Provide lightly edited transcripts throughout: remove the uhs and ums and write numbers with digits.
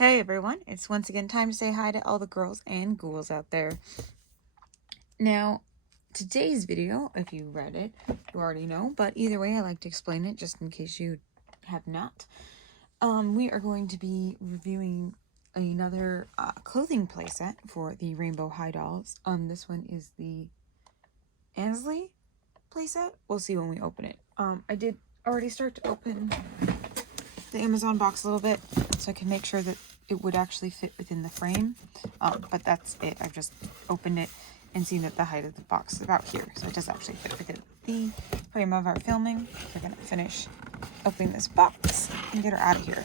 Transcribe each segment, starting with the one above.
Hey everyone, it's once again time to say hi to all the girls and ghouls out there. Now, today's video, if you read it, you already know, but either way I like to explain it just in case you have not. We are going to be reviewing another clothing playset for the Rainbow High dolls. This one is the Ansley playset. We'll see when we open it. I did already start to open the Amazon box a little bit so I can make sure that it would actually fit within the frame, but that's it. I've just opened it and seen that the height of the box is about here, so it does actually fit within the frame of our filming. We're gonna finish opening this box and get her out of here.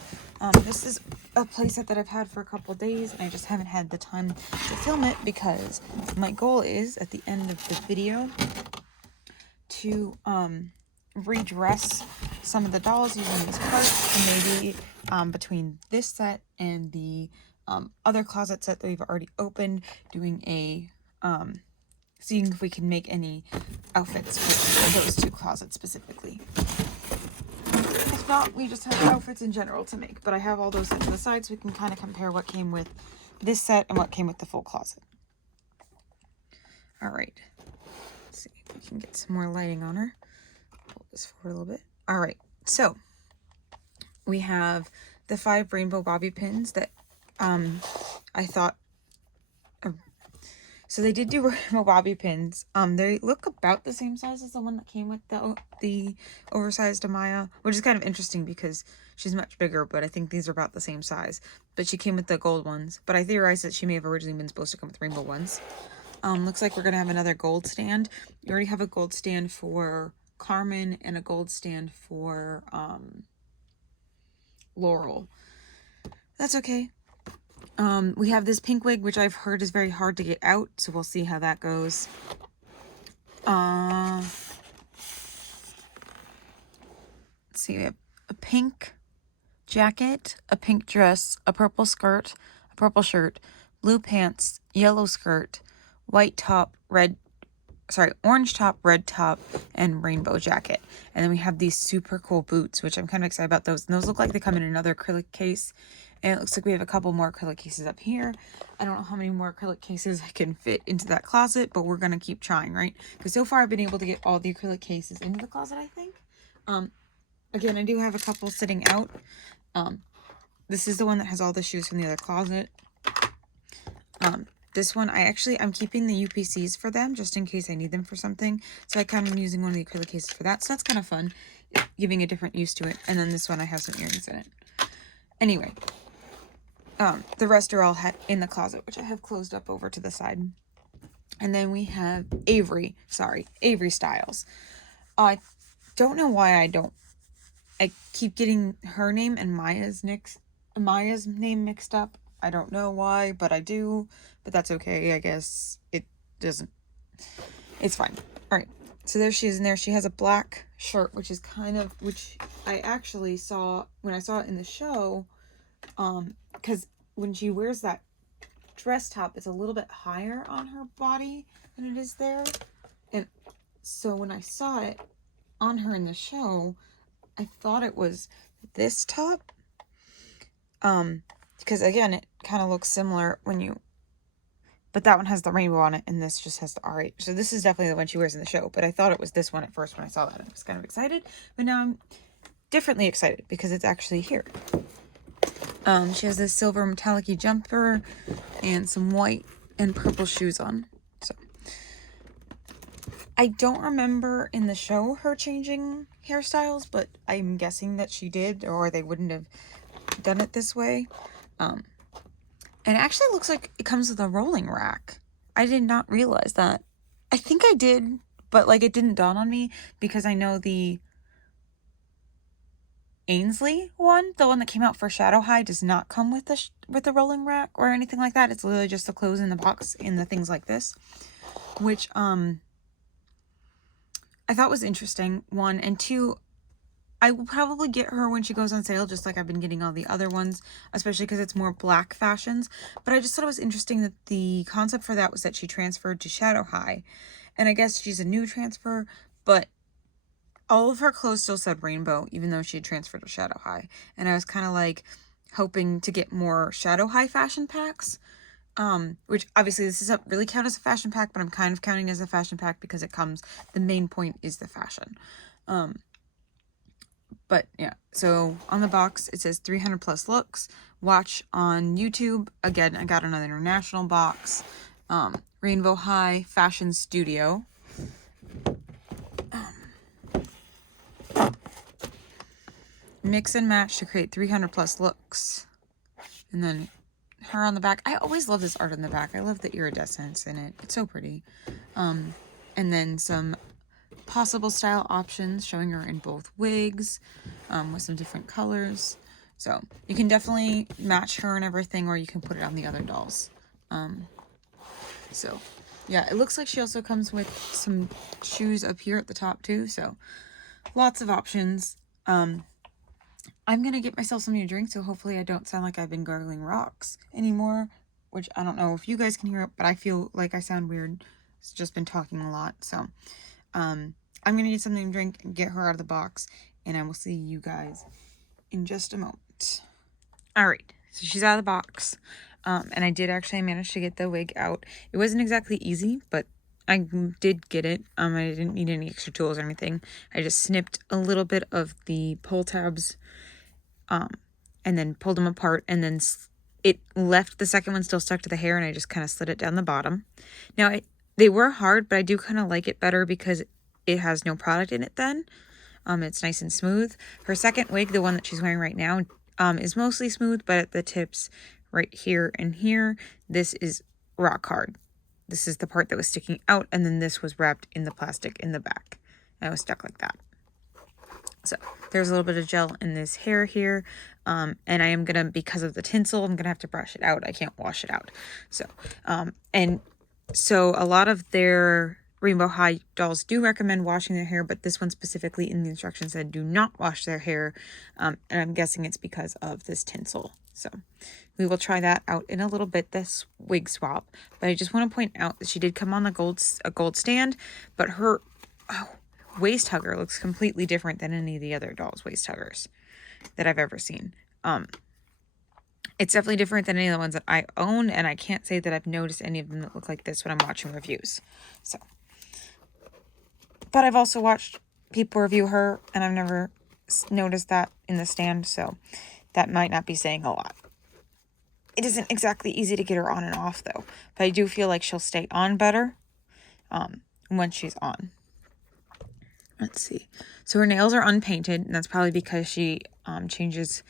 This is a playset that I've had for a couple days and I just haven't had the time to film it because my goal is at the end of the video to redress some of the dolls using these parts, and maybe between this set and the other closet set that we've already opened, doing a seeing if we can make any outfits for those two closets specifically. If not, we just have outfits in general to make, but I have all those set to the side so we can kind of compare what came with this set and what came with the full closet. All right, let's see if we can get some more lighting on her. Pull this forward a little bit. All right, so we have the 5 rainbow bobby pins that I thought, so they did do rainbow bobby pins. They look about the same size as the one that came with the oversized Amaya, which is kind of interesting because she's much bigger, but I think these are about the same size. But she came with the gold ones, but I theorized that she may have originally been supposed to come with rainbow ones. Looks like we're gonna have another gold stand. You already have a gold stand for Carmen and a gold stand for Laurel. That's okay. We have this pink wig, which I've heard is very hard to get out, so we'll see how that goes. Let's see, we have a pink jacket, a pink dress, a purple skirt, a purple shirt, blue pants, yellow skirt, white top, orange top, red top, and rainbow jacket. And then we have these super cool boots, which I'm kind of excited about those. And those look like they come in another acrylic case. And it looks like we have a couple more acrylic cases up here. I don't know how many more acrylic cases I can fit into that closet, but we're going to keep trying, right? Because so far I've been able to get all the acrylic cases into the closet, I think. Again, I do have a couple sitting out. This is the one that has all the shoes from the other closet. This one, I'm keeping the UPCs for them just in case I need them for something. So I kind of using one of the acrylic cases for that. So that's kind of fun, giving a different use to it. And then this one, I have some earrings in it. Anyway, the rest are all in the closet, which I have closed up over to the side. And then we have Avery Styles. I don't know why I keep getting her name and Maya's name mixed up. I don't know why, but I do. But that's okay. I guess it's fine. All right. So there she is in there. She has a black shirt, which I actually saw when I saw it in the show. Because when she wears that dress top, it's a little bit higher on her body than it is there. And so when I saw it on her in the show, I thought it was this top. Because again, it kind of looks similar but that one has the rainbow on it and this just has the R8. So this is definitely the one she wears in the show, but I thought it was this one at first when I saw that. I was kind of excited, but now I'm differently excited because it's actually here. She has this silver metallic-y jumper and some white and purple shoes on. So I don't remember in the show her changing hairstyles, but I'm guessing that she did, or they wouldn't have done it this way. And it actually looks like it comes with a rolling rack. I did not realize that. I think I did, but like it didn't dawn on me because I know the Ainsley one, the one that came out for Shadow High, does not come with the rolling rack or anything like that. It's literally just the clothes in the box in the things like this, which I thought was interesting. 1 and 2. I will probably get her when she goes on sale, just like I've been getting all the other ones, especially because it's more black fashions. But I just thought it was interesting that the concept for that was that she transferred to Shadow High. And I guess she's a new transfer, but all of her clothes still said rainbow, even though she had transferred to Shadow High. And I was kind of like, hoping to get more shadow high fashion packs. Which obviously this doesn't really count as a fashion pack, but I'm kind of counting as a fashion pack because it comes, the main point is the fashion. But yeah, so on the box it says 300 plus looks. Watch on YouTube. Again, I got another international box. Rainbow High Fashion Studio. Mix and match to create 300 plus looks. And then her on the back. I always love this art on the back. I love the iridescence in it. It's so pretty. And then some possible style options showing her in both wigs with some different colors. So you can definitely match her and everything, or you can put it on the other dolls. So yeah, it looks like she also comes with some shoes up here at the top too. So lots of options. I'm going to get myself something to drink, so hopefully I don't sound like I've been gargling rocks anymore, which I don't know if you guys can hear it, but I feel like I sound weird. It's just been talking a lot, so I'm going to get something to drink and get her out of the box, and I will see you guys in just a moment. All right, so she's out of the box, and I did actually manage to get the wig out. It wasn't exactly easy, but I did get it. I didn't need any extra tools or anything. I just snipped a little bit of the pull tabs and then pulled them apart, and then it left the second one still stuck to the hair, and I just kind of slid it down the bottom. Now, they were hard, but I do kind of like it better because it has no product in it then. It's nice and smooth. Her second wig, the one that she's wearing right now, is mostly smooth, but at the tips right here and here, this is rock hard. This is the part that was sticking out, and then this was wrapped in the plastic in the back. And it was stuck like that. So there's a little bit of gel in this hair here. And I am going to, because of the tinsel, I'm going to have to brush it out. I can't wash it out. So, and so a lot of their Rainbow High dolls do recommend washing their hair, but this one specifically in the instructions said do not wash their hair. And I'm guessing it's because of this tinsel. So we will try that out in a little bit, this wig swap. But I just want to point out that she did come on the gold stand, but her waist hugger looks completely different than any of the other dolls' waist huggers that I've ever seen. It's definitely different than any of the ones that I own, and I can't say that I've noticed any of them that look like this when I'm watching reviews. So, but I've also watched people review her, and I've never noticed that in the stand, so that might not be saying a lot. It isn't exactly easy to get her on and off, though, but I do feel like she'll stay on better when she's on. Let's see. So her nails are unpainted, and that's probably because she changes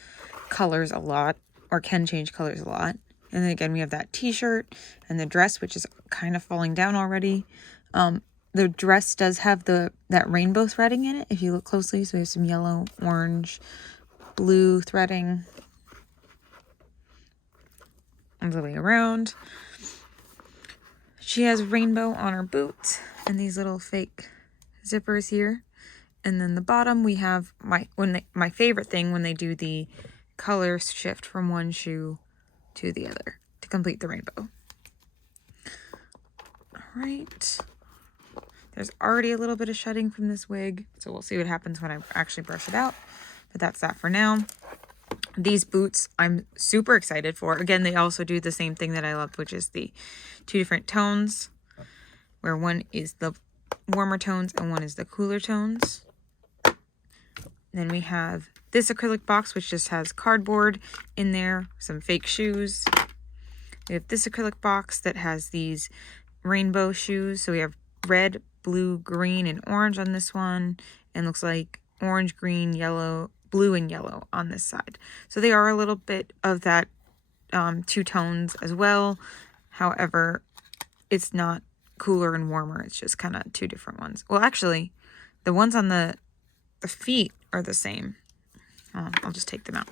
colors a lot, or can change colors a lot. And then again, we have that t-shirt and the dress, which is kind of falling down already. The dress does have that rainbow threading in it, if you look closely. So we have some yellow, orange, blue threading all the way around. She has rainbow on her boots and these little fake zippers here. And then the bottom we have my favorite thing when they do the color shift from one shoe to the other to complete the rainbow. All right. There's already a little bit of shedding from this wig, so we'll see what happens when I actually brush it out. But that's that for now. These boots I'm super excited for. Again, they also do the same thing that I love, which is the 2 different tones, where one is the warmer tones and one is the cooler tones. Then we have this acrylic box, which just has cardboard in there, some fake shoes. We have this acrylic box that has these rainbow shoes. So we have red, blue, green, and orange on this one. And looks like orange, green, yellow, blue, and yellow on this side. So they are a little bit of that 2 tones as well. However, it's not cooler and warmer. It's just kind of 2 different ones. Well, actually, the ones on the feet are the same. I'll just take them out.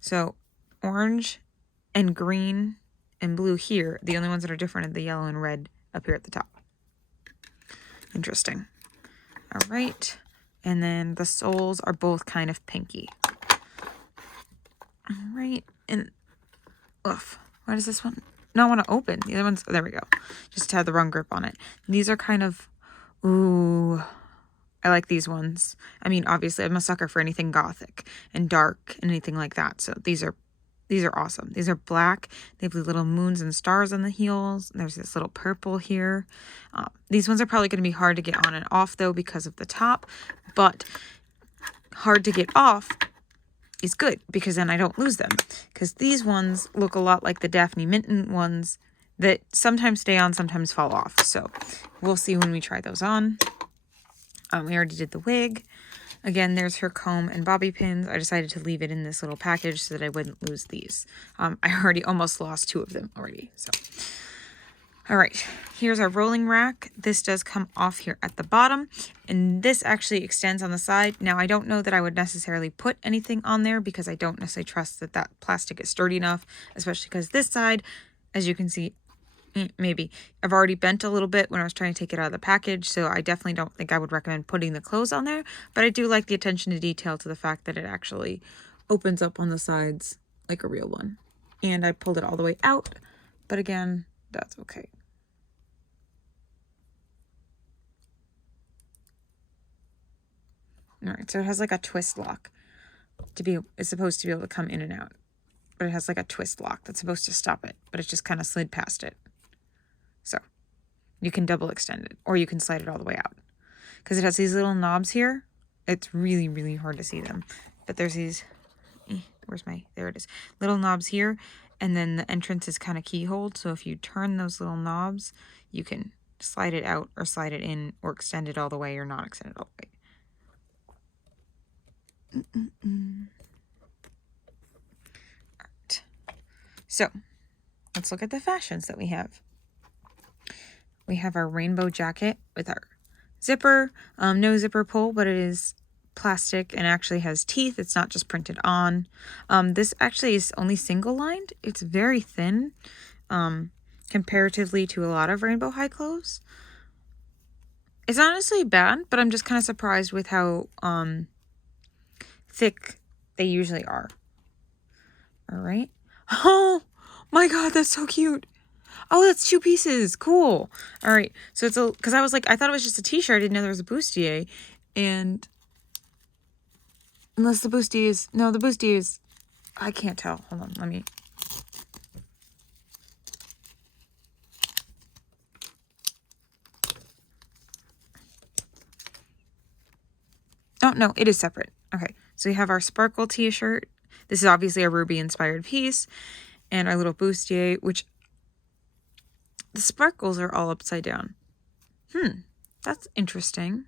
So orange and green and blue here. The only ones that are different are the yellow and red up here at the top. Interesting. All right. And then the soles are both kind of pinky. All right. And oof, why does this one not want to open? The other ones, oh, there we go. Just had the wrong grip on it. These are kind of, ooh, I like these ones. I mean, obviously, I'm a sucker for anything gothic and dark and anything like that. So these are These are awesome. These are black. They have the little moons and stars on the heels. There's this little purple here. These ones are probably going to be hard to get on and off though because of the top, but hard to get off is good because then I don't lose them. Because these ones look a lot like the Daphne Minton ones that sometimes stay on, sometimes fall off. So we'll see when we try those on. We already did the wig. Again, there's her comb and bobby pins. I decided to leave it in this little package so that I wouldn't lose these. I already almost lost 2 of them already. So, all right, here's our rolling rack. This does come off here at the bottom, and this actually extends on the side. Now, I don't know that I would necessarily put anything on there because I don't necessarily trust that that plastic is sturdy enough, especially because this side, as you can see, maybe I've already bent a little bit when I was trying to take it out of the package, so I definitely don't think I would recommend putting the clothes on there, but I do like the attention to detail to the fact that it actually opens up on the sides like a real one. And I pulled it all the way out, but again, that's okay. All right, so it has like a twist lock it's supposed to be able to come in and out, but it has like a twist lock that's supposed to stop it, but it just kind of slid past it. So you can double extend it, or you can slide it all the way out. Because it has these little knobs here. It's really, really hard to see them. But there's these, there it is. Little knobs here. And then the entrance is kind of keyholed. So if you turn those little knobs, you can slide it out or slide it in or extend it all the way or not extend it all the way. All right. So let's look at the fashions that we have. We have our rainbow jacket with our zipper, no zipper pull, but it is plastic and actually has teeth. It's not just printed on. This actually is only single lined. It's very thin, comparatively to a lot of rainbow high clothes. It's honestly bad, but I'm just kind of surprised with how thick they usually are. All right. Oh my God, that's so cute. Oh, that's 2 pieces. Cool. All right. So it's because I was like, I thought it was just a t-shirt. I didn't know there was a bustier. And unless the bustier is, no, the bustier is, I can't tell. Hold on. Let me. Oh, no, it is separate. Okay. So we have our sparkle t-shirt. This is obviously a ruby inspired piece. And our little bustier, which the sparkles are all upside down. That's interesting.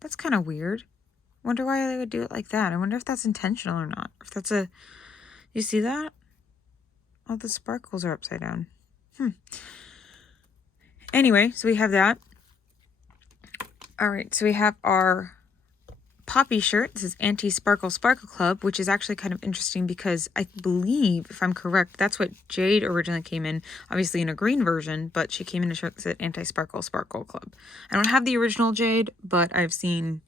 That's kind of weird. Wonder why they would do it like that. I wonder if that's intentional or not. If that's you see that? All the sparkles are upside down. Anyway, so we have that. All right, so we have our poppy shirt. This is Anti-Sparkle Sparkle Club, which is actually kind of interesting because I believe, if I'm correct, that's what Jade originally came in, obviously in a green version, but she came in a shirt that said Anti-Sparkle Sparkle Club. I don't have the original Jade, but I've seen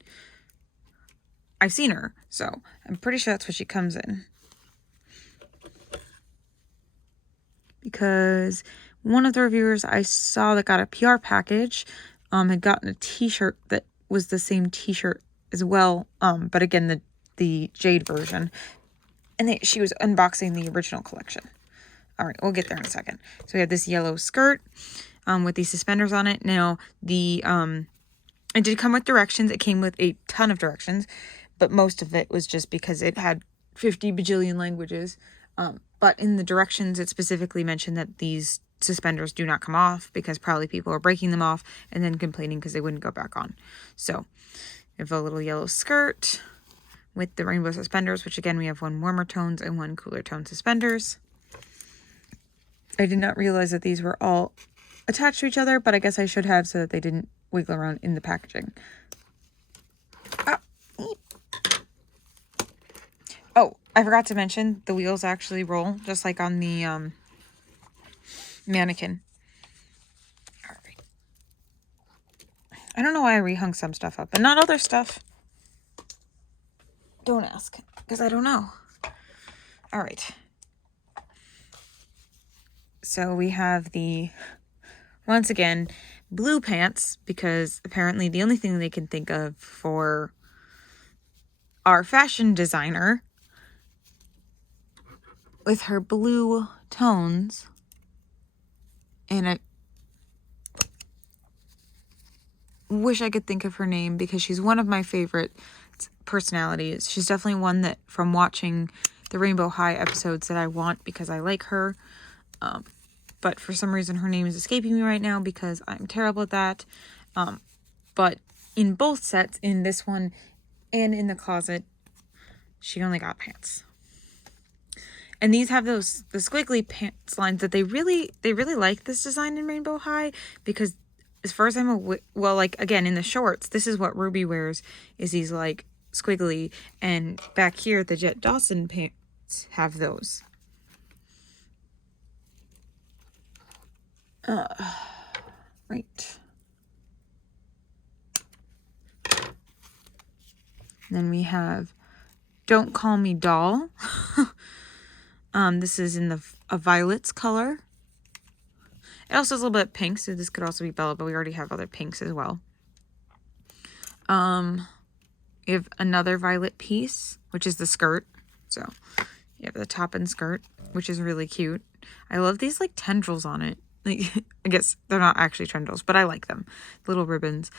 her, so I'm pretty sure that's what she comes in. Because one of the reviewers I saw that got a PR package had gotten a t-shirt that was the same t-shirt as well, but again, the Jade version, and she was unboxing the original collection. All right, we'll get there in a second. So we have this yellow skirt with these suspenders on it. Now, it did come with directions. It came with a ton of directions, but most of it was just because it had 50 bajillion languages. But in the directions, it specifically mentioned that these suspenders do not come off because probably people are breaking them off and then complaining because they wouldn't go back on. So we have a little yellow skirt with the rainbow suspenders, which again, we have 1 warmer tones and 1 cooler tone suspenders. I did not realize that these were all attached to each other, but I guess I should have so that they didn't wiggle around in the packaging. Oh, I forgot to mention the wheels actually roll just like on the mannequin. All right. I don't know why I rehung some stuff up, but not other stuff. Don't ask, because I don't know. All right. So we have once again, blue pants, because apparently the only thing they can think of for our fashion designer with her blue tones. And I wish I could think of her name because she's one of my favorite personalities. She's definitely one that from watching the Rainbow High episodes that I want because I like her. But for some reason her name is escaping me right now because I'm terrible at that. But in both sets, in this one and in the closet, she only got pants. And these have the squiggly pants lines that they really like this design in Rainbow High because as far as I'm aware, well, like again, in the shorts, this is what Ruby wears, is these like squiggly, and back here, the Jet Dawson pants have those. Right. Then we have Don't Call Me Doll. This is in a violets color. It also has a little bit of pink, so this could also be Bella, but we already have other pinks as well. You have another violet piece, which is the skirt. So you have the top and skirt, which is really cute. I love these like tendrils on it. Like, I guess they're not actually tendrils, but I like them. Little ribbons.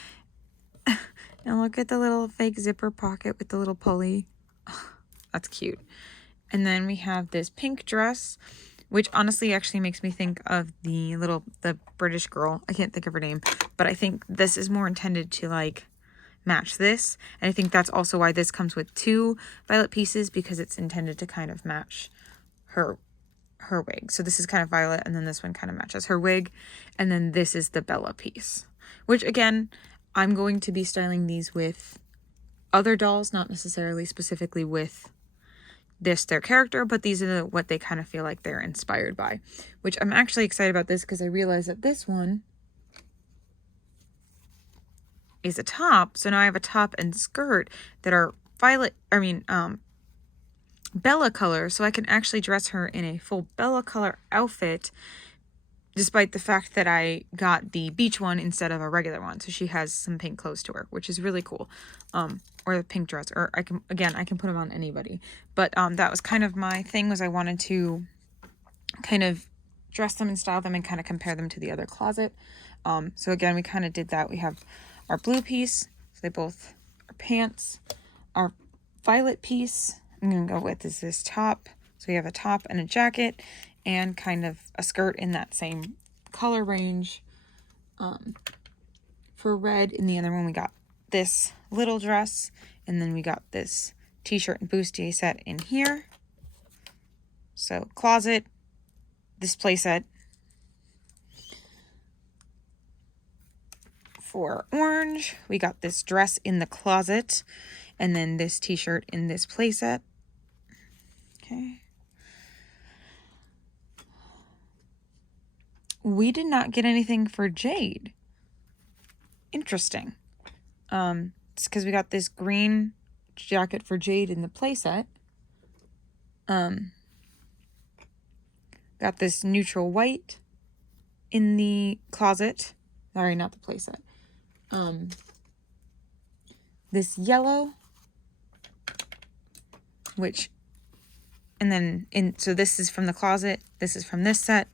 And look at the little fake zipper pocket with the little pulley. That's cute. And then we have this pink dress, which honestly actually makes me think of the British girl. I can't think of her name, but I think this is more intended to like match this. And I think that's also why this comes with 2 violet pieces, because it's intended to kind of match her wig. So this is kind of violet, and then this one kind of matches her wig. And then this is the Bella piece, which again, I'm going to be styling these with other dolls, not necessarily specifically with their character, but these are what they kind of feel like they're inspired by, which I'm actually excited about this because I realized that this one is a top. So now I have a top and skirt that are Bella color, so I can actually dress her in a full Bella color outfit, despite the fact that I got the beach one instead of a regular one. So she has some pink clothes to her, which is really cool. Or the pink dress, or I can put them on anybody. But that was kind of my thing, was I wanted to kind of dress them and style them and kind of compare them to the other closet. So again, we kind of did that. We have our blue piece, so they both are pants. Our violet piece, I'm going to go with is this top. So we have a top and a jacket and kind of a skirt in that same color range. For red, in the other one, we got this little dress, and then we got this t-shirt and bustier set in here. So closet, this play set. For orange, we got this dress in the closet, and then this t-shirt in this play set. Okay. We did not get anything for Jade. Interesting. It's because we got this green jacket for Jade in the playset. Got this neutral white in the closet. Sorry, not the playset. This yellow, so this is from the closet. This is from this set.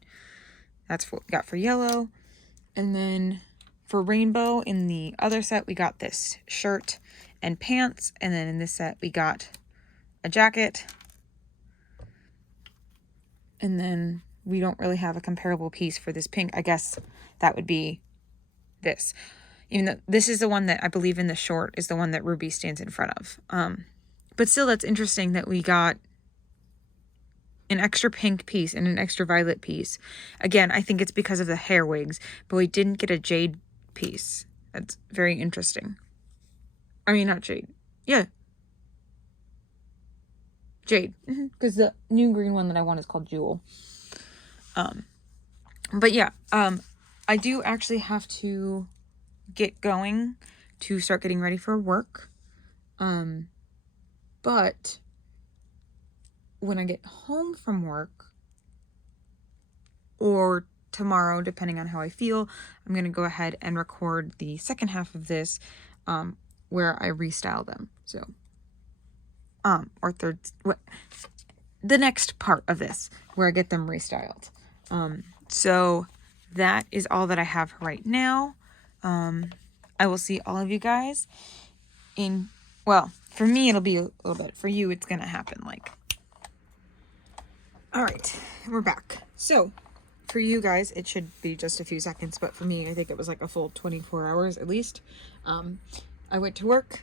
That's what we got for yellow. And then for rainbow, in the other set, we got this shirt and pants. And then in this set, we got a jacket. And then we don't really have a comparable piece for this pink. I guess that would be this. Even though this is the one that I believe in the short is the one that Ruby stands in front of. But still, that's interesting that we got an extra pink piece and an extra violet piece. Again, I think it's because of the hair wigs, but we didn't get a jade piece. That's very interesting. I mean, not jade. Yeah. Jade. Because the new green one that I want is called Jewel. But yeah, I do actually have to get going to start getting ready for work. But when I get home from work, or tomorrow, depending on how I feel, I'm going to go ahead and record the second half of this, where I restyle them. So, or third, the next part of this where I get them restyled. So that is all that I have right now. I will see all of you guys in, well, for me, it'll be a little bit. For you, it's going to happen like. All right, we're back. So for you guys, it should be just a few seconds, but for me, I think it was like a full 24 hours at least. I went to work,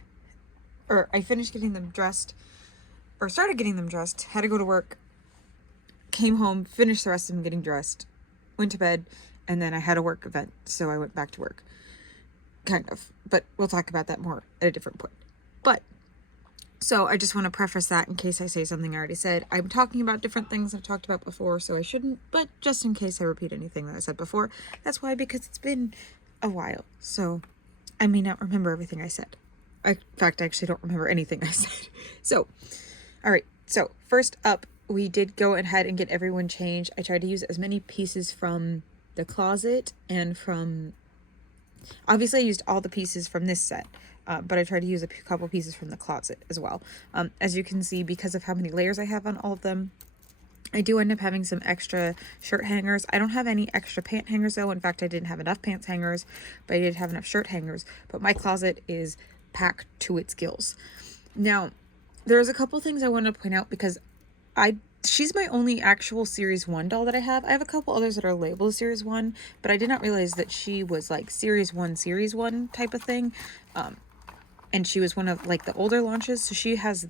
or I finished getting them dressed, or started getting them dressed, had to go to work, came home, finished the rest of them getting dressed, went to bed, and then I had a work event, so I went back to work. Kind of, but we'll talk about that more at a different point. But, so I just want to preface that in case I say something I already said. I'm talking about different things I've talked about before, so I shouldn't, but just in case I repeat anything that I said before, that's why, because it's been a while, so I may not remember everything I said. In fact, I actually don't remember anything I said. So, all right, so first up, we did go ahead and get everyone changed. I tried to use as many pieces from the closet and from, obviously I used all the pieces from this set, but I tried to use a couple pieces from the closet as well. As you can see, because of how many layers I have on all of them, I do end up having some extra shirt hangers. I don't have any extra pant hangers though. In fact, I didn't have enough pants hangers, but I did have enough shirt hangers. But my closet is packed to its gills. Now, there's a couple things I want to point out because she's my only actual Series 1 doll that I have. I have a couple others that are labeled Series 1, but I did not realize that she was like Series 1 type of thing. And she was one of like the older launches. So she has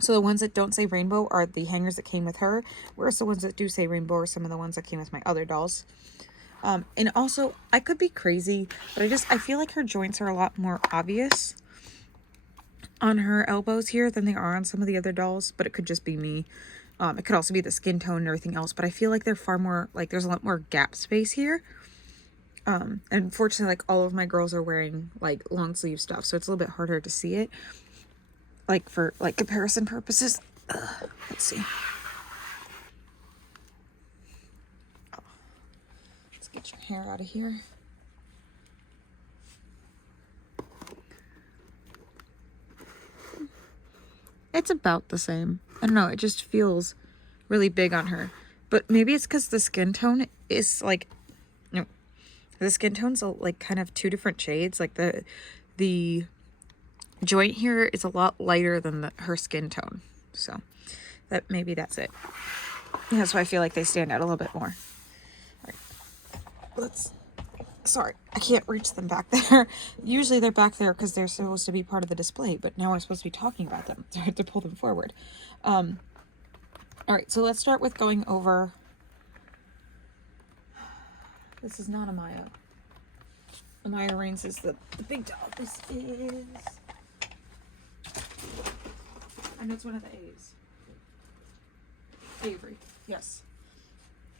so the ones that don't say rainbow are the hangers that came with her, whereas the ones that do say rainbow are some of the ones that came with my other dolls. And also, I could be crazy, but I feel like her joints are a lot more obvious on her elbows here than they are on some of the other dolls, but it could just be me. It could also be the skin tone and everything else, but I feel like they're far more, like there's a lot more gap space here. And unfortunately, like all of my girls are wearing like long sleeve stuff, so it's a little bit harder to see it. Like for like comparison purposes. Let's see. Let's get your hair out of here. It's about the same. I don't know, it just feels really big on her. But maybe it's because the skin tone is like, the skin tone's like kind of two different shades. Like the joint here is a lot lighter than her skin tone. So maybe that's it. That's why I feel like they stand out a little bit more. All right. Sorry, I can't reach them back there. Usually they're back there because they're supposed to be part of the display, but now I'm supposed to be talking about them, so I have to pull them forward. All right, so let's start with going over. This is not Amaya. Amaya Reigns is the big doll. This is, I know it's one of the A's. Avery, yes.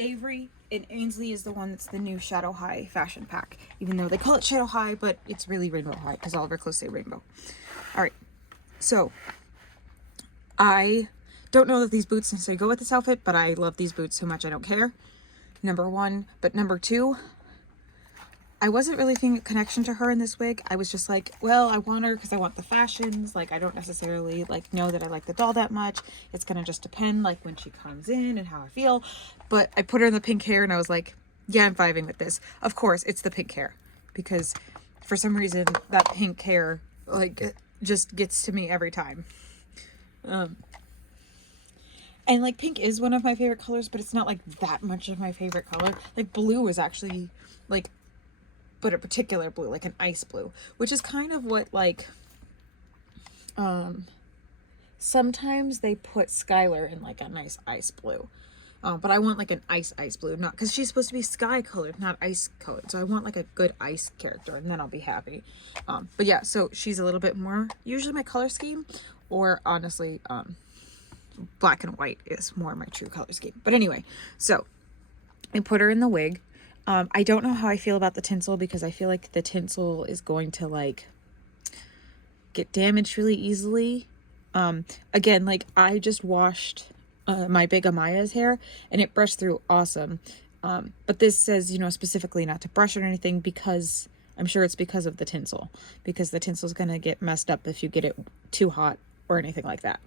Avery, and Ainsley is the one that's the new Shadow High fashion pack. Even though they call it Shadow High, but it's really Rainbow High because all of our clothes say rainbow. All right, so I don't know that these boots necessarily go with this outfit, but I love these boots so much I don't care. Number one, but number two, I wasn't really feeling a connection to her in this wig. I was just like, well, I want her because I want the fashions. Like, I don't necessarily like know that I like the doll that much. It's gonna just depend like when she comes in and how I feel. But I put her in the pink hair and I was like, yeah, I'm vibing with this. Of course, it's the pink hair because for some reason that pink hair like just gets to me every time. And like pink is one of my favorite colors, but it's not like that much of my favorite color. Like blue is actually like, but a particular blue, like an ice blue, which is kind of what like, sometimes they put Skylar in like a nice ice blue. But I want like an ice blue, not because she's supposed to be sky colored, not ice colored. So I want like a good ice character and then I'll be happy. But yeah, so she's a little bit more usually my color scheme, or honestly, black and white is more my true color scheme. But anyway, so I put her in the wig. I don't know how I feel about the tinsel because I feel like the tinsel is going to like get damaged really easily. Again, like I just washed my big Amaya's hair and it brushed through awesome. But this says, you know, specifically not to brush or anything because I'm sure it's because of the tinsel, because the tinsel is going to get messed up if you get it too hot or anything like that.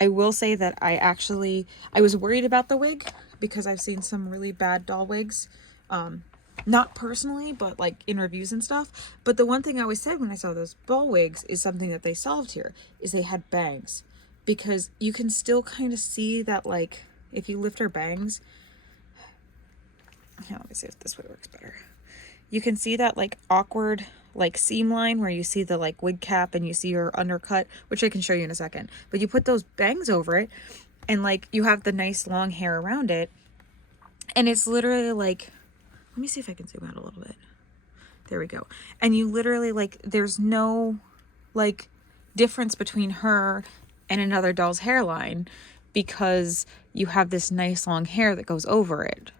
I will say that I was worried about the wig because I've seen some really bad doll wigs. Not personally, but like in reviews and stuff. But the one thing I always said when I saw those ball wigs is something that they solved here, is they had bangs. Because you can still kind of see that, like, if you lift her bangs, let me see if this way works better. You can see that like awkward like seam line where you see the like wig cap and you see her undercut, which I can show you in a second. But you put those bangs over it and like you have the nice long hair around it. And it's literally like, let me see if I can zoom out a little bit. There we go. And you literally like, there's no like difference between her and another doll's hairline because you have this nice long hair that goes over it.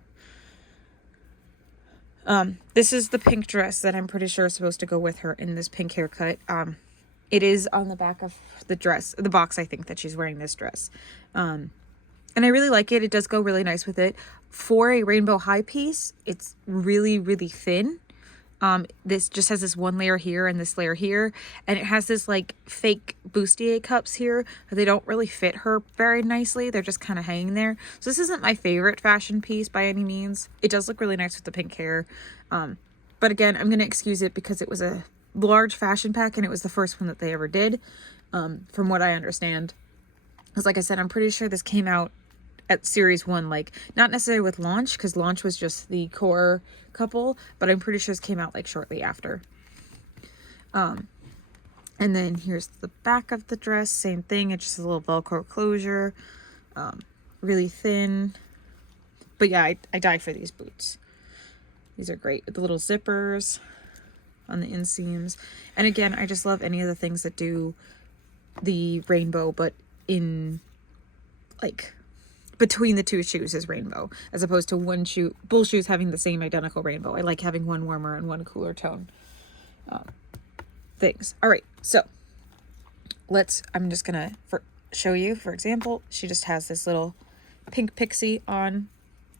This is the pink dress that I'm pretty sure is supposed to go with her in this pink haircut. It is on the back of the dress, the box, I think, that she's wearing this dress. And I really like it. It does go really nice with it. For a rainbow high piece, it's really, really thin. This just has this one layer here and this layer here, and it has this like fake bustier cups here. They don't really fit her very nicely. They're just kind of hanging there. So this isn't my favorite fashion piece by any means. It does look really nice with the pink hair. But again, I'm going to excuse it because it was a large fashion pack and it was the first one that they ever did, from what I understand. Because like I said, I'm pretty sure this came out at series 1, like not necessarily with launch, because launch was just the core couple, but I'm pretty sure this came out like shortly after. And then here's the back of the dress, same thing. It's just a little Velcro closure, really thin. But yeah, I die for these boots. These are great with the little zippers on the inseams. And again, I just love any of the things that do the rainbow, but in like between the two shoes is rainbow, as opposed to one shoe, both shoes having the same identical rainbow. I like having one warmer and one cooler tone things. All right, so I'm just gonna show you, for example, she just has this little pink pixie on.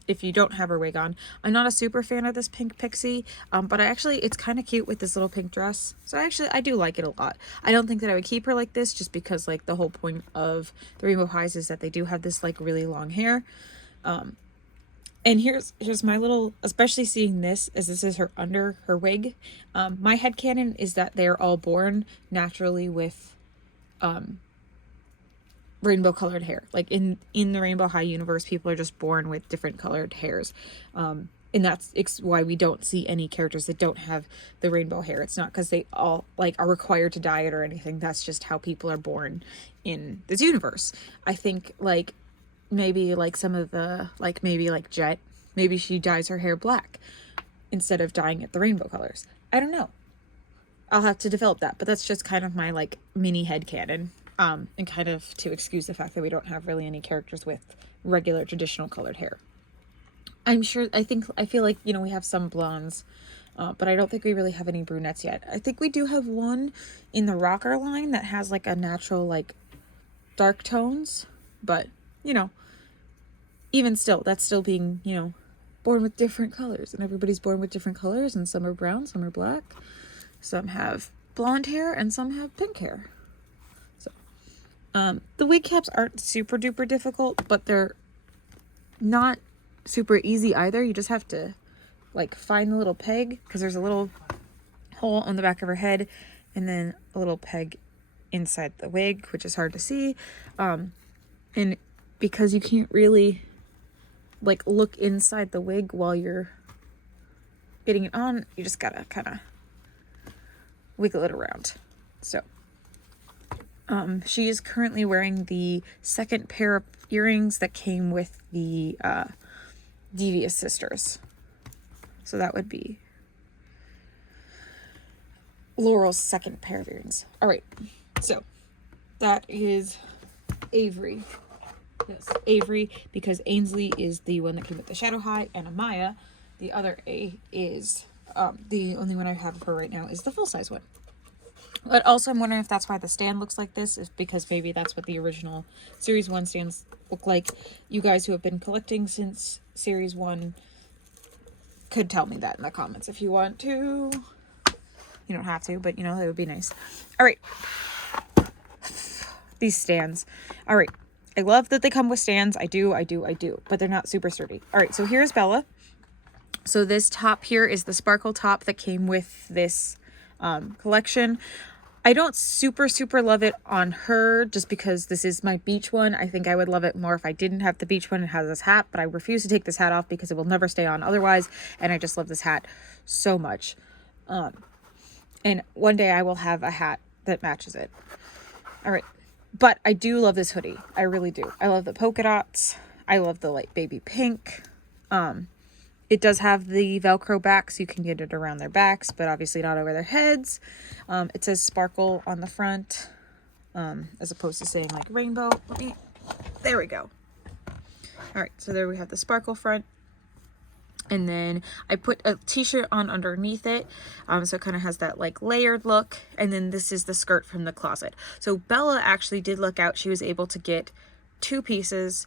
If you don't have her wig on, I'm not a super fan of this pink pixie, but it's kind of cute with this little pink dress. So I do like it a lot. I don't think that I would keep her like this, just because like the whole point of the Rainbow Highs is that they do have this like really long hair. And here's my little, especially seeing this as this is her under her wig. My headcanon is that they're all born naturally with rainbow colored hair. Like in the Rainbow High universe, people are just born with different colored hairs. And that's why we don't see any characters that don't have the rainbow hair. It's not because they all like are required to dye it or anything. That's just how people are born in this universe. I think like maybe like some of the maybe like Jet, maybe she dyes her hair black instead of dyeing it the rainbow colors. I don't know. I'll have to develop that, but that's just kind of my like mini headcanon. And kind of to excuse the fact that we don't have really any characters with regular traditional colored hair. I feel like, we have some blondes, but I don't think we really have any brunettes yet. I think we do have one in the rocker line that has like a natural like dark tones, but even still, that's still being, born with different colors, and everybody's born with different colors, and some are brown, some are black, some have blonde hair, and some have pink hair. The wig caps aren't super duper difficult, but they're not super easy either. You just have to like find the little peg, because there's a little hole on the back of her head and then a little peg inside the wig, which is hard to see. And because you can't really like look inside the wig while you're getting it on, you just gotta kind of wiggle it around. So she is currently wearing the second pair of earrings that came with the Devious Sisters. So that would be Laurel's second pair of earrings. All right, so that is Avery. Yes, Avery, because Ainsley is the one that came with the Shadow High, and Amaya, the other A, is the only one I have of her right now is the full-size one. But also I'm wondering if that's why the stand looks like this, is because maybe that's what the original Series 1 stands look like. You guys who have been collecting since Series 1 could tell me that in the comments if you want to. You don't have to, but it would be nice. All right. These stands. All right. I love that they come with stands. I do. But they're not super sturdy. All right, so here's Bella. So this top here is the sparkle top that came with this collection. I don't super love it on her just because this is my beach one. I think I would love it more if I didn't have the beach one and has this hat, but I refuse to take this hat off because it will never stay on otherwise. And I just love this hat so much. And one day I will have a hat that matches it. All right. But I do love this hoodie. I really do. I love the polka dots. I love the light baby pink. It does have the Velcro back, so you can get it around their backs, but obviously not over their heads. It says sparkle on the front, as opposed to saying like rainbow. There we go. All right, so there we have the sparkle front. And then I put a t-shirt on underneath it, so it kind of has that like layered look. And then this is the skirt from the closet. So Bella actually did look out. She was able to get 2 pieces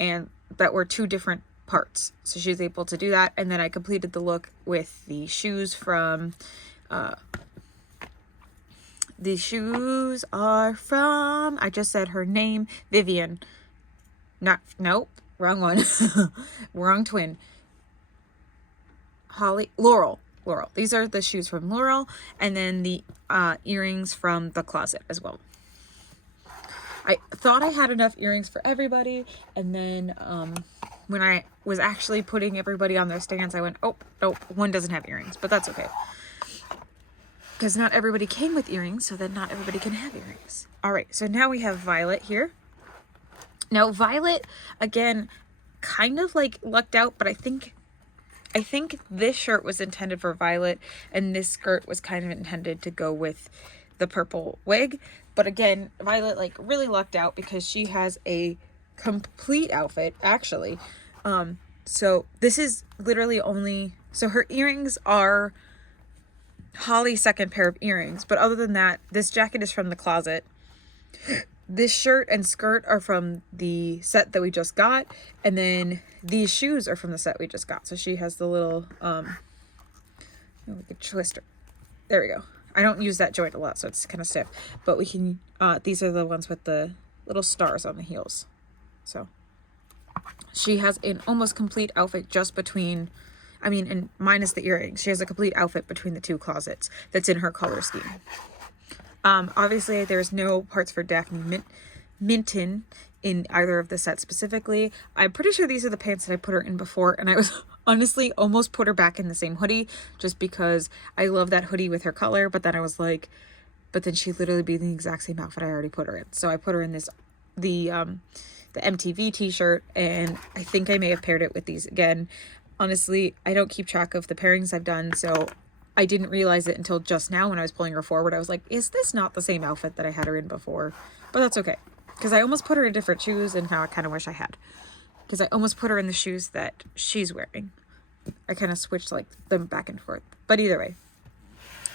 and that were 2 different parts. So she was able to do that. And then I completed the look with the shoes from, the shoes are from, I just said her name, Vivian. Nope, wrong one. Wrong twin. Laurel. These are the shoes from Laurel, and then the earrings from the closet as well. I thought I had enough earrings for everybody, and then when I was actually putting everybody on their stands, I went, oh, no, one doesn't have earrings, but that's okay. Because not everybody came with earrings, so then not everybody can have earrings. All right, so now we have Violet here. Now, Violet, again, kind of like lucked out, but I think this shirt was intended for Violet, and this skirt was kind of intended to go with the purple wig. But again, Violet like really lucked out because she has a complete outfit, actually. So this is literally only, so her earrings are Holly's second pair of earrings, but other than that, this jacket is from the closet. This shirt and skirt are from the set that we just got, and then these shoes are from the set we just got. So she has the little like a twister. There we go. I don't use that joint a lot, so it's kind of stiff, but we can these are the ones with the little stars on the heels. So she has an almost complete outfit just between, I mean, and minus the earrings. She has a complete outfit between the 2 closets that's in her color scheme. Obviously there's no parts for Daphne Minton in either of the sets specifically. I'm pretty sure these are the pants that I put her in before, and I was honestly almost put her back in the same hoodie just because I love that hoodie with her color, but then I was like, but then she'd literally be the exact same outfit I already put her in. So I put her in this, the MTV t-shirt, and I think I may have paired it with these again. Honestly, I don't keep track of the pairings I've done, so I didn't realize it until just now when I was pulling her forward. I was like, is this not the same outfit that I had her in before? But that's okay, because I almost put her in different shoes, and now I kind of wish I had, because I almost put her in the shoes that she's wearing. I kind of switched like them back and forth, but either way.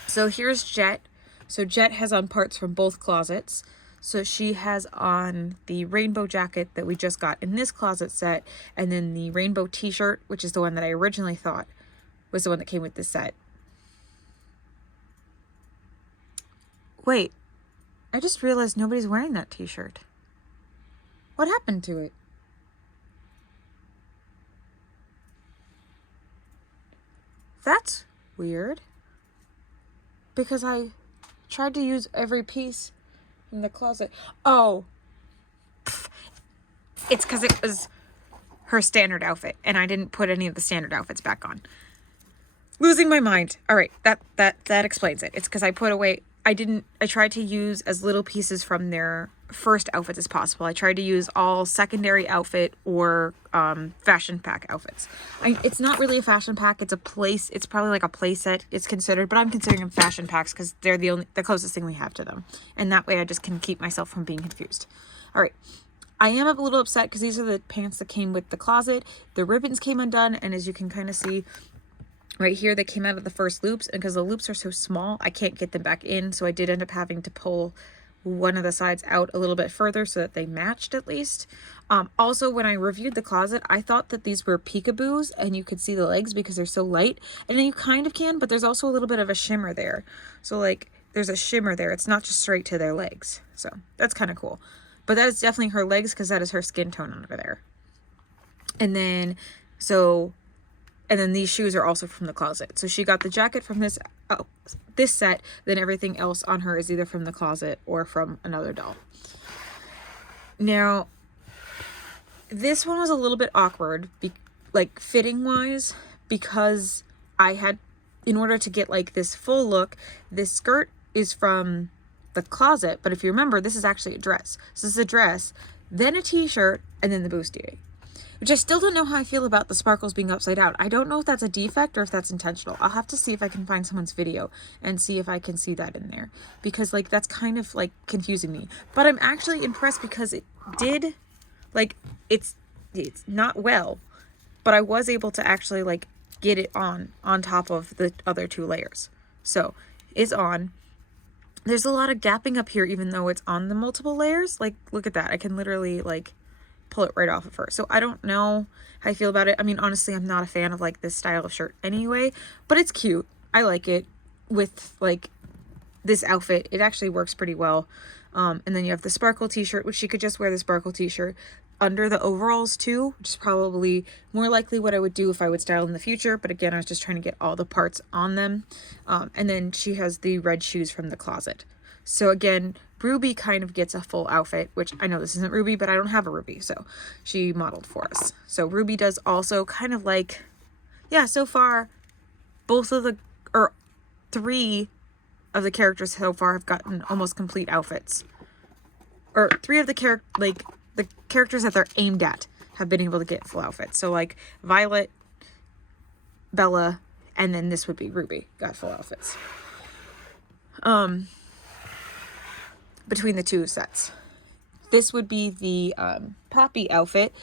So here's Jet. So Jet has on parts from both closets. So she has on the rainbow jacket that we just got in this closet set, and then the rainbow t-shirt, which is the one that I originally thought was the one that came with this set. Wait, I just realized nobody's wearing that t-shirt. What happened to it? That's weird. Because I tried to use every piece in the closet. Oh. It's because it was her standard outfit, and I didn't put any of the standard outfits back on. Losing my mind. All right, that explains it. It's because I put away, I tried to use as little pieces from their first outfits as possible. I tried to use all secondary outfit or fashion pack outfits. It's not really a fashion pack. It's probably like a play set. It's considered, but I'm considering them fashion packs because they're the closest thing we have to them. And that way I just can keep myself from being confused. All right. I am a little upset because these are the pants that came with the closet. The ribbons came undone, and as you can kind of see right here, they came out of the first loops, and because the loops are so small, I can't get them back in, so I did end up having to pull one of the sides out a little bit further so that they matched at least. Also, when I reviewed the closet, I thought that these were peekaboos and you could see the legs because they're so light, and then you kind of can, but there's also a little bit of a shimmer there. So like there's a shimmer there. It's not just straight to their legs. So that's kind of cool. But that is definitely her legs because that is her skin tone over there. And then, so, and then these shoes are also from the closet. So she got the jacket from this set, then everything else on her is either from the closet or from another doll. Now, this one was a little bit awkward, like fitting wise, because I had, in order to get like this full look, this skirt is from the closet, but if you remember, this is actually a dress. So this is a dress, then a t-shirt, and then the bustier. Which I still don't know how I feel about the sparkles being upside down. I don't know if that's a defect or if that's intentional. I'll have to see if I can find someone's video and see if I can see that in there. Because like that's kind of like confusing me. But I'm actually impressed because it did, like, it's not well, but I was able to actually like get it on top of the other 2 layers. So it's on. There's a lot of gapping up here even though it's on the multiple layers. Like, look at that. I can literally like pull it right off of her. So I don't know how I feel about it. I mean, honestly, I'm not a fan of like this style of shirt anyway, but it's cute. I like it with like this outfit. It actually works pretty well. And then you have the sparkle t-shirt, which she could just wear the sparkle t-shirt under the overalls too, which is probably more likely what I would do if I would style in the future. But again, I was just trying to get all the parts on them. And then she has the red shoes from the closet. So again, Ruby kind of gets a full outfit, which I know this isn't Ruby, but I don't have a Ruby, so she modeled for us. So Ruby does also kind of like, yeah, so far, both of the, or 3 of the characters so far have gotten almost complete outfits. Or 3 of the the characters that they're aimed at have been able to get full outfits. So like Violet, Bella, and then this would be Ruby, got full outfits. Between the 2 sets. This would be the Poppy outfit.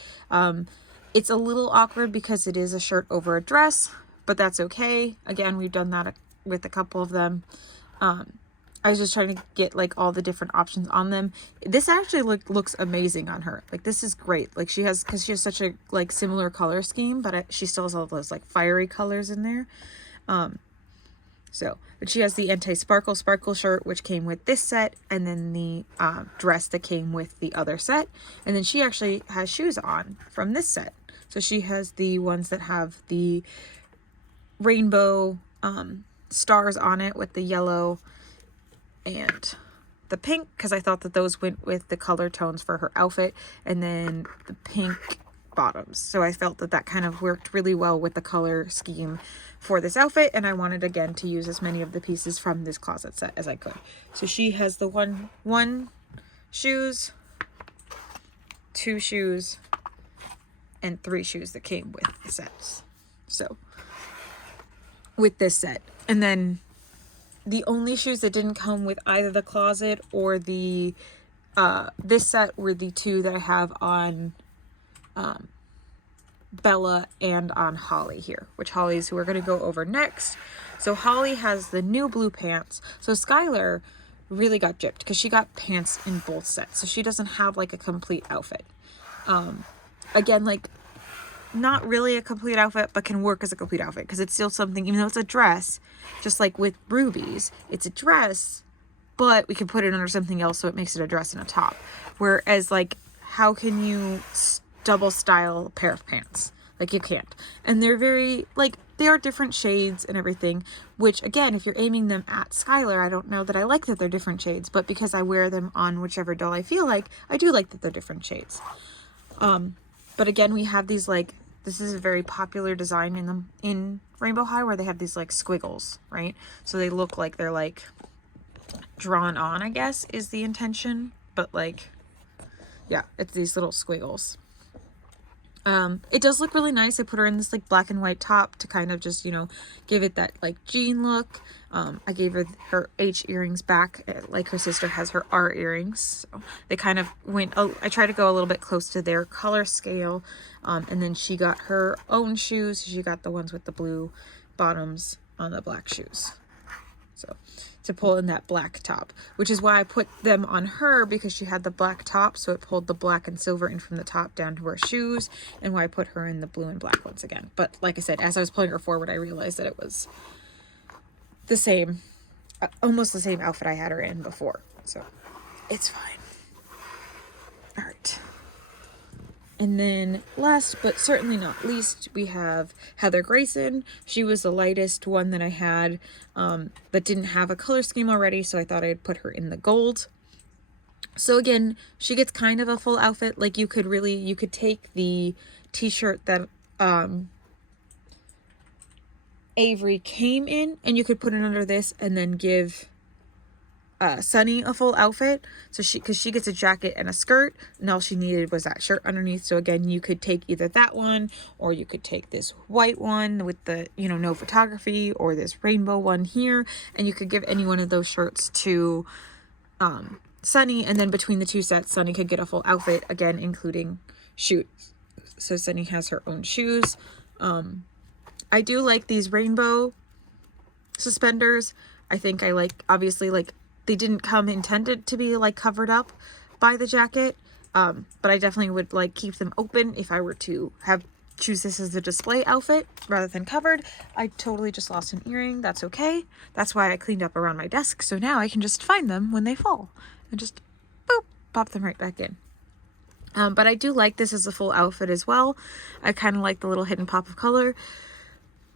It's a little awkward because it is a shirt over a dress, but that's okay. Again, we've done that with a couple of them. I was just trying to get like all the different options on them. This actually looks amazing on her. Like this is great. Like she has, because she has such a like similar color scheme, but she still has all those like fiery colors in there. But she has the anti-sparkle shirt, which came with this set, and then the dress that came with the other set. And then she actually has shoes on from this set. So she has the ones that have the rainbow stars on it with the yellow and the pink, because I thought that those went with the color tones for her outfit, and then the pink bottoms. So I felt that that kind of worked really well with the color scheme for this outfit, and I wanted again to use as many of the pieces from this closet set as I could. So she has the one shoes, 2 shoes, and 3 shoes that came with the sets. So with this set, and then the only shoes that didn't come with either the closet or the this set were the 2 that I have on Bella and on Holly here, which Holly's who we're going to go over next. So Holly has the new blue pants. So Skylar really got gypped because she got pants in both sets. So she doesn't have like a complete outfit. Again, like not really a complete outfit, but can work as a complete outfit because it's still something, even though it's a dress, just like with Ruby's, it's a dress, but we can put it under something else so it makes it a dress and a top. Whereas like, how can you double style a pair of pants? Like you can't. And they're very, like, they are different shades and everything, which again, if you're aiming them at Skylar, I don't know that I like that they're different shades, but because I wear them on whichever doll I feel like, I do like that they're different shades. But again, we have these like, this is a very popular design in Rainbow High where they have these like squiggles, right? So they look like they're like drawn on, I guess, is the intention. But like, yeah, it's these little squiggles. It does look really nice. I put her in this like black and white top to kind of just, you know, give it that like jean look. I gave her H earrings back, like her sister has her R earrings. So they kind of went, I tried to go a little bit close to their color scale. And then she got her own shoes. She got the ones with the blue bottoms on the black shoes. So to pull in that black top, which is why I put them on her, because she had the black top, so it pulled the black and silver in from the top down to her shoes, and why I put her in the blue and black ones again. But like I said, as I was pulling her forward, I realized that it was the same, almost the same outfit I had her in before, so it's fine. All right. And then last but certainly not least, we have Heather Grayson. She was the lightest one that I had, but didn't have a color scheme already, so I thought I'd put her in the gold. So again, she gets kind of a full outfit. Like you could take the t-shirt that Avery came in and you could put it under this and then give Sunny a full outfit. So because she gets a jacket and a skirt, and all she needed was that shirt underneath. So again, you could take either that one, or you could take this white one with the, you know, no photography, or this rainbow one here, and you could give any one of those shirts to Sunny, and then between the two sets, Sunny could get a full outfit, again, including shoes. So Sunny has her own shoes. I do like these rainbow suspenders. I think I like, obviously, like, they didn't come intended to be, like, covered up by the jacket, but I definitely would, like, keep them open if I were to choose this as a display outfit rather than covered. I totally just lost an earring. That's okay. That's why I cleaned up around my desk, so now I can just find them when they fall and just, boop, pop them right back in. But I do like this as a full outfit as well. I kind of like the little hidden pop of color.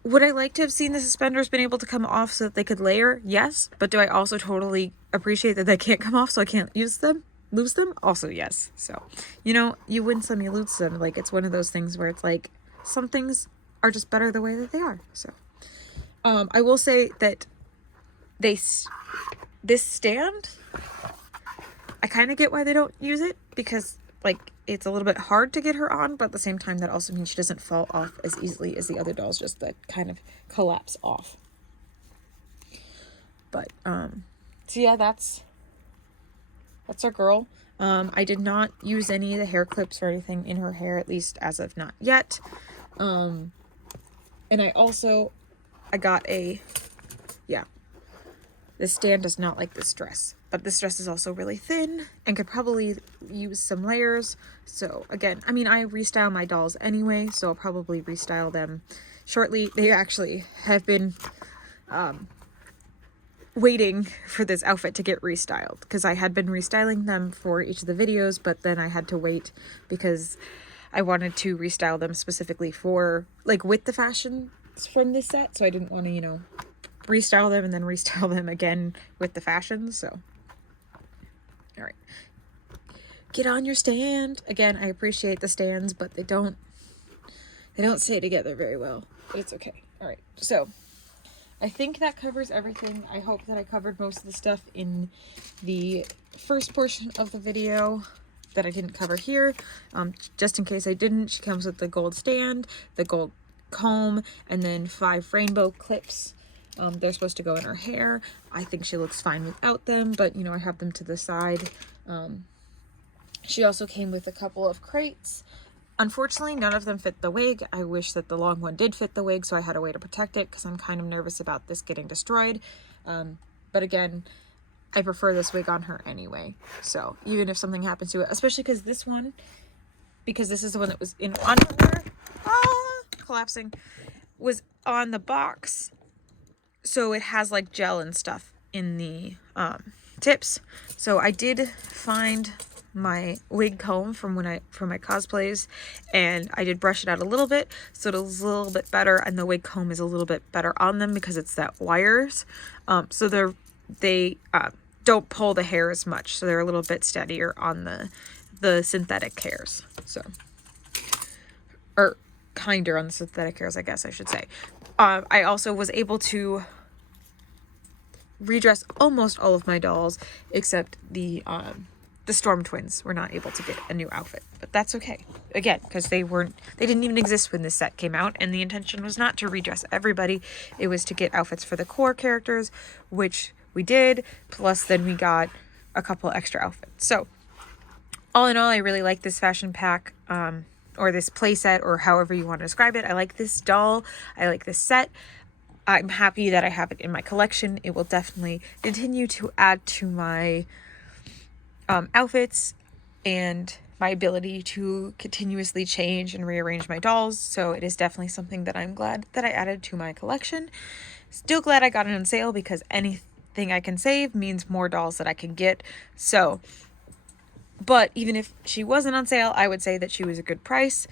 Would I like to have seen the suspenders been able to come off so that they could layer? Yes. But do I also totally appreciate that they can't come off so I can't lose them? Also, yes. So, you know, you win some, you lose some. Like, it's one of those things where it's like, some things are just better the way that they are. So, I will say that this stand, I kind of get why they don't use it, because, like, it's a little bit hard to get her on, but at the same time, that also means she doesn't fall off as easily as the other dolls, just that kind of collapse off. But, so yeah, that's our girl. I did not use any of the hair clips or anything in her hair, at least as of not yet. And I got this stand does not like this dress, but this dress is also really thin and could probably use some layers. So again, I mean, I restyle my dolls anyway, so I'll probably restyle them shortly. They actually have been waiting for this outfit to get restyled, because I had been restyling them for each of the videos, but then I had to wait because I wanted to restyle them specifically for, like, with the fashions from this set, so I didn't want to, you know, restyle them and then restyle them again with the fashions. So all right, get on your stand. Again, I appreciate the stands, but they don't stay together very well, but it's okay. All right, so I think that covers everything. I hope that I covered most of the stuff in the first portion of the video that I didn't cover here. Just in case I didn't, she comes with the gold stand, the gold comb, and then 5 rainbow clips. They're supposed to go in her hair. I think she looks fine without them, but, you know, I have them to the side. She also came with a couple of crates. Unfortunately, none of them fit the wig. I wish that the long one did fit the wig, so I had a way to protect it, because I'm kind of nervous about this getting destroyed. But again, I prefer this wig on her anyway. So even if something happens to it, especially because this is the one that was on her, collapsing, was on the box. So it has, like, gel and stuff in the tips. So I did find my wig comb from my cosplays, and I did brush it out a little bit, so it was a little bit better, and the wig comb is a little bit better on them because it's that wires. So they don't pull the hair as much, so they're a little bit steadier on the synthetic hairs. So, or kinder on the synthetic hairs, I guess I should say. I also was able to redress almost all of my dolls, except the Storm Twins were not able to get a new outfit, but that's okay. Again, because they didn't even exist when this set came out, and the intention was not to redress everybody. It was to get outfits for the core characters, which we did, plus then we got a couple extra outfits. So all in all, I really like this fashion pack, or this play set, or however you want to describe it. I like this doll. I like this set. I'm happy that I have it in my collection. It will definitely continue to add to my outfits and my ability to continuously change and rearrange my dolls. So it is definitely something that I'm glad that I added to my collection. Still glad I got it on sale, because anything I can save means more dolls that I can get. So But even if she wasn't on sale, I would say that she was a good price,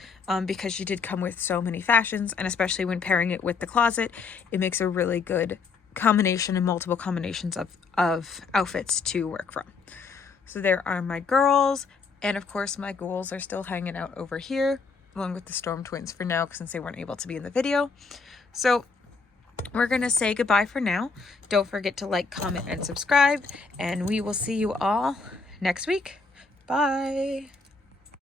because she did come with so many fashions, and especially when pairing it with the closet, it makes a really good combination and multiple combinations of outfits to work from. So there are my girls, and of course my ghouls are still hanging out over here, along with the Storm Twins for now, since they weren't able to be in the video. So we're going to say goodbye for now. Don't forget to like, comment, and subscribe, and we will see you all next week. Bye.